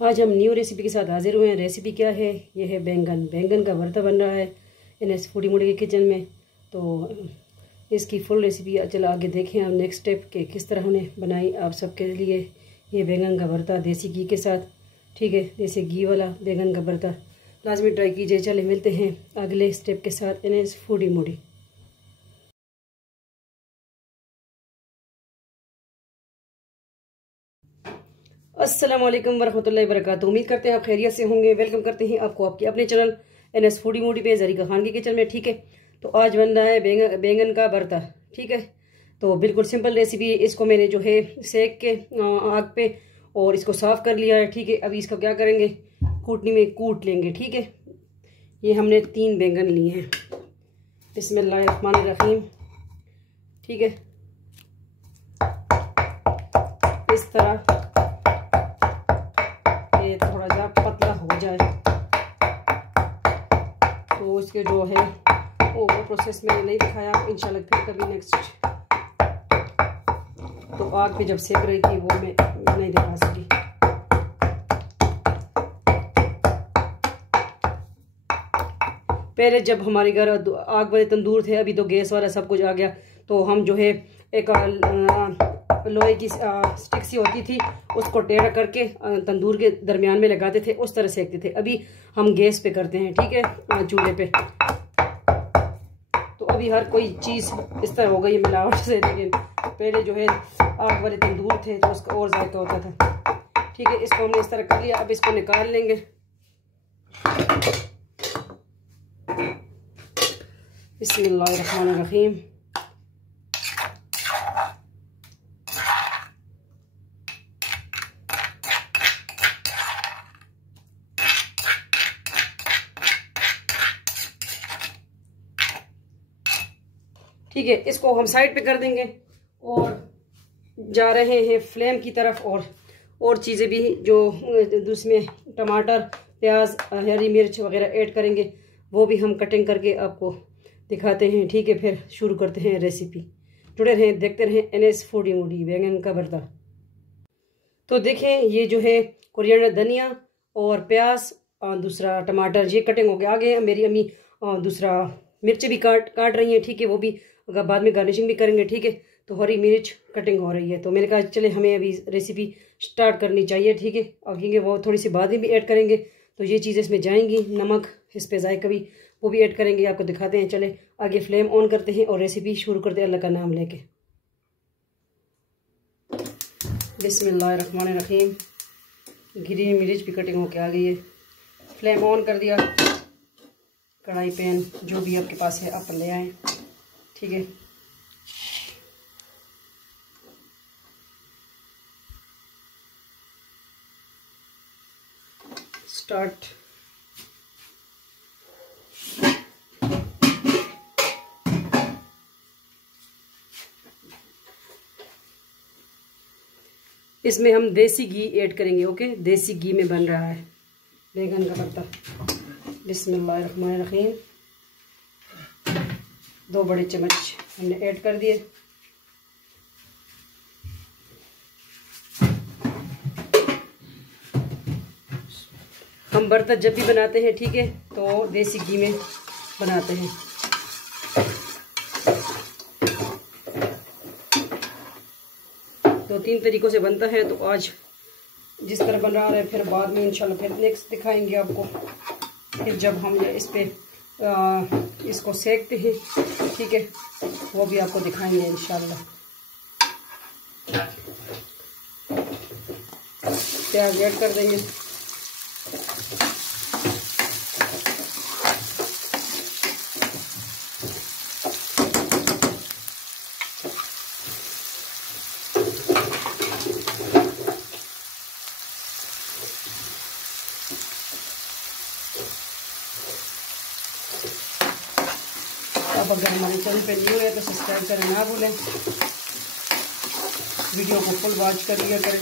आज हम new recipe के साथ हाजिर हुए हैं। रेसिपी क्या है? ये है बैंगन का भरता बन रहा है NS फूडी मोडी के किचन में। तो इसकी फुल रेसिपी चलो आगे देखें हम नेक्स्ट स्टेप के किस तरह हमने बनाई आप सबके लिए ये बैंगन का भरता देसी घी के साथ। ठीक है, देसी घी वाला बैंगन का भरता लाजमी ट्राई कीजिए। चले मिलते हैं अगले स्टेप के साथ NS फूडी मोडी। अस्सलाम वालेकुम वरहमतुल्लाहि वबरकातुहू। उम्मीद करते हैं आप खैरियत से होंगे। वेलकम करते हैं आपको आपके अपने चैनल NS फूडी मोडी पे जरीका खान के किचन में। ठीक है, तो आज बन रहा है बैंगन का भरता। ठीक है, तो बिल्कुल सिंपल रेसिपी है। इसको मैंने जो है सेक के आग पे और इसको साफ़ कर लिया है। ठीक है, अभी इसको क्या करेंगे, कूटनी में कूट लेंगे। ठीक है, ये हमने 3 बैंगन लिए हैं। बिस्मिल्लाहिर्रहमानिर्रहीम। ठीक है, इस तरह ये थोड़ा सा पतला हो जाए तो इसके जो है वो प्रोसेस मैंने नहीं दिखाया, इंशाल्लाह फिर कभी नेक्स्ट। तो आग पे जब सेक रही थी वो मैं नहीं दिखा सकी। पहले जब हमारे घर आग वाले तंदूर थे, अभी तो गैस वाला सब कुछ आ गया। तो हम जो है एक लोहे की स्टिक सी होती थी, उसको टेढ़ा करके तंदूर के दरमियान में लगाते थे, उस तरह सेकते थे। अभी हम गैस पे करते हैं। ठीक है, चूल्हे पे। तो अभी हर कोई चीज़ इस तरह हो गई है मिलावट से, लेकिन पहले जो है आग वाले तंदूर थे तो उसका और जायका होता था। ठीक है, इसको हमने इस तरह कर लिया। अब इसको निकाल लेंगे। बिस्मिल्लाहिर्रहमानिर्रहीम। ठीक है, इसको हम साइड पे कर देंगे और जा रहे हैं फ्लेम की तरफ। और चीज़ें भी जो उसमें टमाटर, प्याज, हरी मिर्च वगैरह ऐड करेंगे वो भी हम कटिंग करके आपको दिखाते हैं। ठीक है, फिर शुरू करते हैं रेसिपी। जुड़े रहें, देखते रहें NS फूडी मोडी बैंगन का भरता। तो देखें, ये जो है कोरिएंडर, धनिया और प्याज, दूसरा टमाटर ये कटिंग हो गया। आगे मेरी अम्मी दूसरा मिर्च भी काट रही हैं। ठीक है, वो भी बाद में गार्निशिंग भी करेंगे। ठीक है, तो हरी मिर्च कटिंग हो रही है। तो मैंने कहा चले हमें अभी रेसिपी स्टार्ट करनी चाहिए। ठीक है, और क्योंकि वो थोड़ी सी बाद में भी ऐड करेंगे तो ये चीज़ें इसमें जाएंगी। नमक इस पे जायका भी वो भी ऐड करेंगे, आपको दिखाते हैं। चले आगे फ्लेम ऑन करते हैं और रेसिपी शुरू करते हैं अल्लाह का नाम लेके। बिस्मिल्लाहिर्रहमानिर्रहीम। ग्रीन मिर्च भी कटिंग होके आ गई है। फ्लेम ऑन कर दिया। कढ़ाई पैन जो भी आपके पास है आप ले आएँ। ठीक है, स्टार्ट। इसमें हम देसी घी ऐड करेंगे। ओके, देसी घी में बन रहा है बैंगन का भरता। बिस्मिल्लाहिर्रहमानिर्रहीम। 2 बड़े चम्मच हमने ऐड कर दिए। हम भरता जब भी बनाते हैं, ठीक है, तो देसी घी में बनाते हैं। तो 3 तरीकों से बनता है। तो आज जिस तरह बन रहा है, फिर बाद में इंशाल्लाह फिर नेक्स्ट दिखाएंगे आपको। फिर जब हम इस पे इसको सेकते हैं, ठीक है, वो भी आपको दिखाएंगे इंशाल्लाह। प्याज ऐड कर देंगे। अब अगर हमारे चैनल पे न्यू है तो सब्सक्राइब करें ना भूलें। वीडियो को फुल वॉच करिए करें।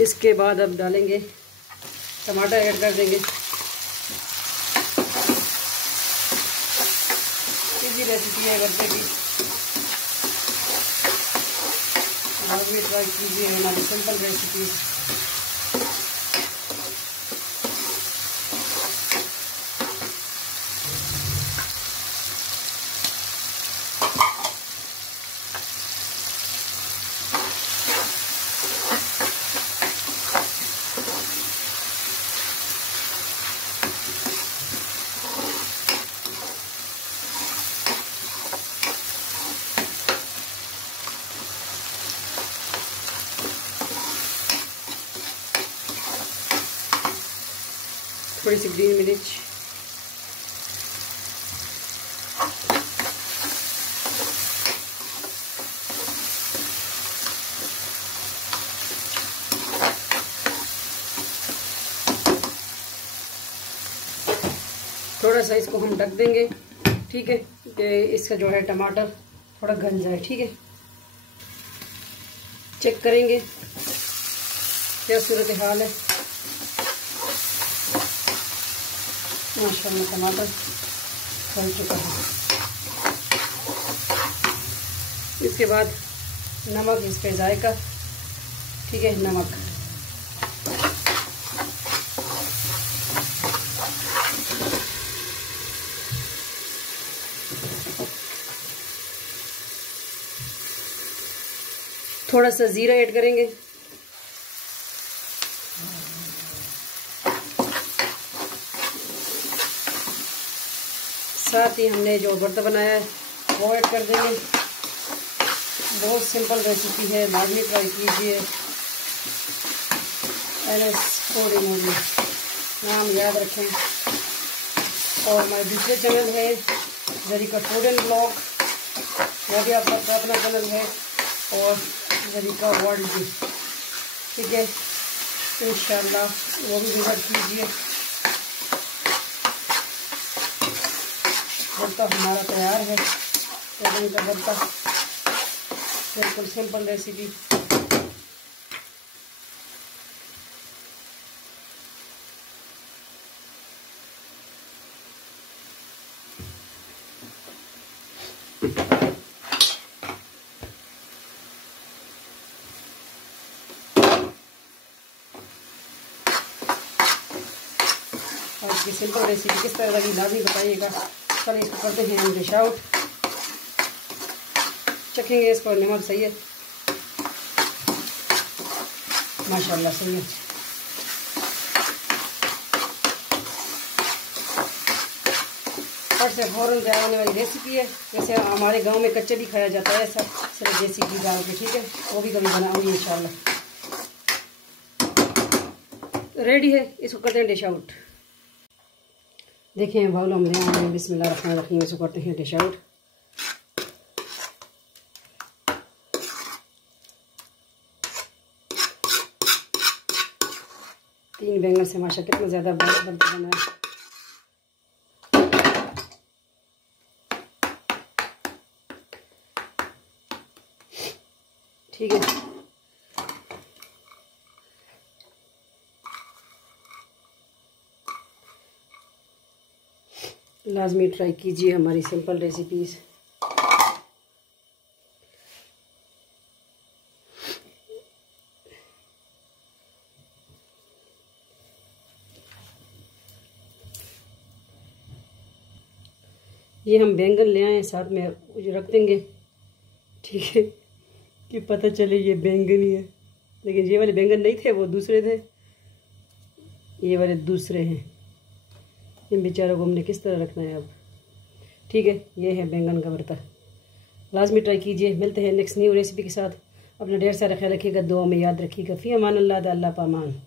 इसके बाद अब डालेंगे टमाटर, ऐड कर देंगे। इजी रेसिपी है, घर पे भी आप भी ट्राई कीजिए हमारी सिंपल रेसिपी। थोड़ी सी ग्रीन मिर्च, थोड़ा सा इसको हम ढक देंगे, ठीक है, कि इसका जो है टमाटर थोड़ा गल जाए। ठीक है, चेक करेंगे क्या सूरत हाल है। माशाल्लाह टमाटर गल चुका है। इसके बाद नमक, इस पे जायका, ठीक है, नमक, थोड़ा सा जीरा ऐड करेंगे, साथ ही हमने जो भरता बनाया है वो ऐड कर देंगे। बहुत सिंपल रेसिपी है, लाजमी ट्राई कीजिए। NS फूड इमोजी नाम याद रखें। और हमारे दूसरे चैनल है जरीका फूड एंड ब्लॉग, वो भी आपका अपना चैनल है, और जरीका वर्ल्ड भी, ठीक है, इंशाल्लाह वो भी विजिट कीजिए। भरता हमारा तैयार है, बैंगन का भरता, बिल्कुल सिंपल रेसिपी। आज की सिंपल रेसिपी किस तरह लगी लाजमी बताइएगा। चलिए इसको करते हैं हम डिश आउट, चखेंगे इसको, नमक सही है, माशाल्लाह सही है। फट से फौरन तैयार होने वाली रेसिपी है। वैसे हमारे गांव में कच्चे भी खाया जाता है ऐसा, सिर्फ देसी घी डाल के, ठीक है, वो भी कभी बनाऊंगी इंशाल्लाह। रेडी है, इसको करते हैं डिश आउट। देखें बाउल हम ले आए हैं, बिस्मिल्लाहिर्रहमानिर्रहीम, इसको करते हैं डिश आउट। तीन बैंगन से माशा कितना ज़्यादा बनता बना है। ठीक है, लाजमी ट्राई कीजिए हमारी सिंपल रेसिपीज़। ये हम बैंगन ले आए, साथ में रख देंगे, ठीक है, कि पता चले ये बैंगन ही है, लेकिन ये वाले बैंगन नहीं थे, वो दूसरे थे, ये वाले दूसरे हैं। इन बेचारों को हमने किस तरह रखना है अब। ठीक है, ये है बैंगन का भरता, लाजमी ट्राई कीजिए। मिलते हैं नेक्स्ट न्यू रेसिपी के साथ। अपना ढेर सारा ख्याल रखिएगा, दुआ में याद रखिएगा। फ़ी अमान अल्लाह, अल्लाह पामान।